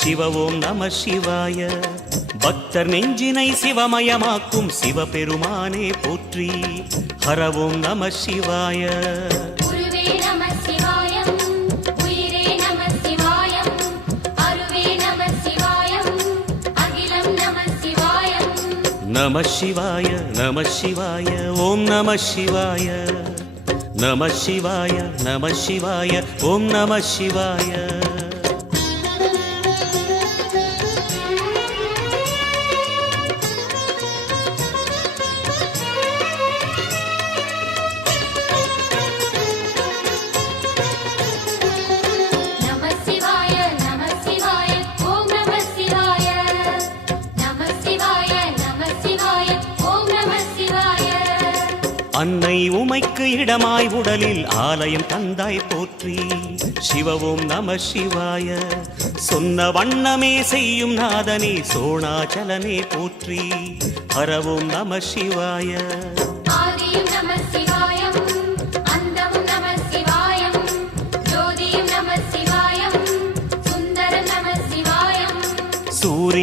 சிவ ஓம் நம சிவாய பக்தர் நெஞ்சினை சிவமயமாக்கும் சிவபெருமானே போற்றி ஹர ஓம் நம சிவாய நம சிவாய நம சிவாய ஓம் நம சிவாய நம சிவாய நம சிவாய ஓம் நம சிவாய உன்னை உமைக்கு இடமாய் உடலில் ஆலயம் தந்தாய் போற்றி சிவவும் நம சிவாய சொன்ன வண்ணமே செய்யும் நாதனே சோனாச்சலனே போற்றி ஹரவும் நம சிவாய நம சிவாய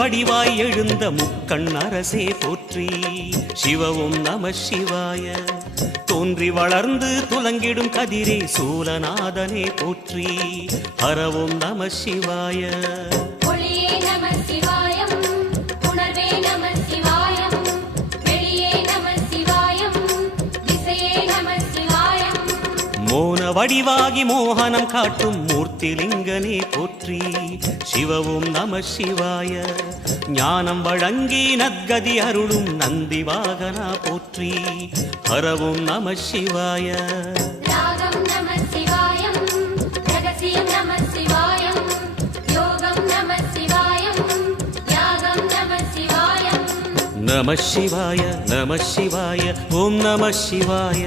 வடிவாய் எழுந்த முக்கண் அரசே போற்றி சிவவும் நம சிவாய தோன்றி வளர்ந்து துலங்கிடும் கதிரே சூலநாதனே போற்றி ஹரவும் நம சிவாய மோன வடிவாகி மோகனம் காட்டும் மூர்த்தி மூர்த்திலிங்கனே போற்றி சிவவும் நம சிவாய ஞானம் வழங்கி நத்கதி அருளும் நந்தி வாகனா போற்றி ஹரவும் நம சிவாய நம சிவாய நம சிவாய ஓம் நம சிவாய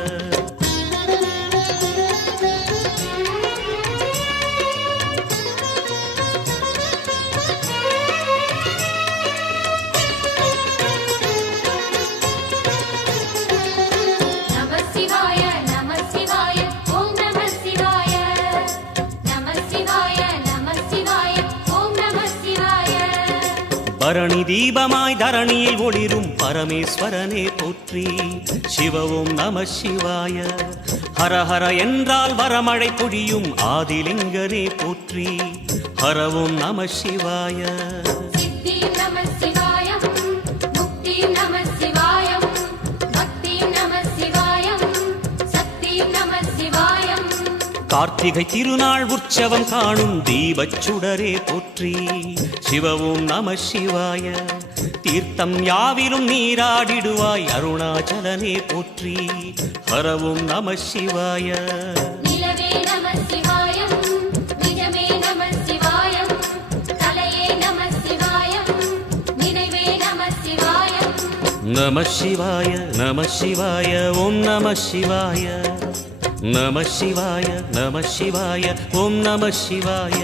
பரணி தீபமாய் தரணியில் ஒளிரும் பரமேஸ்வரனே போற்றி சிவவும் நம சிவாய ஹரஹர என்றால் வரமழை பொழியும் ஆதிலிங்கனே போற்றி ஹரவும் நம சிவாய கார்த்திகை திருநாள் உற்சவம் காணும் தீபச்சுடரே போற்றி சிவவும் நம சிவாய தீர்த்தம் யாவிலும் நீராடிடுவாய் அருணாச்சலனே போற்றி ஹரவும் நம சிவாய நம சிவாய நம சிவாய ஓம் நம சிவாய நம சிவாய நம சிவாய ஓம் நம சிவாய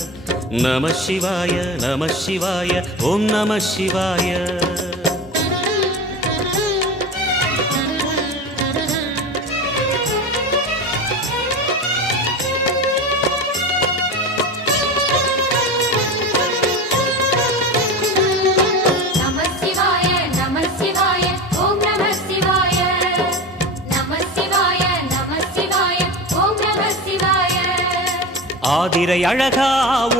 நம சிவாய நம சிவாய ஓம் நம சிவாய ஆதிரை அழகா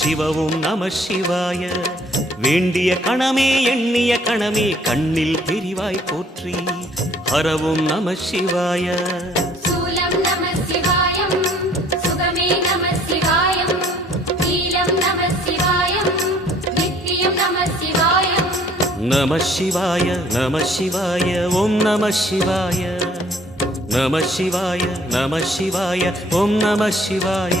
சிவவும் நம சிவாய வேண்டிய கணமே எண்ணிய கணமே கண்ணில் பிரிவாய் போற்றி ஹரவும் நம சிவாய நம சிவாய நம சிவாய ஓம் நம சிவாய நம சிவாய நம சிவாய ஓம் நம சிவாய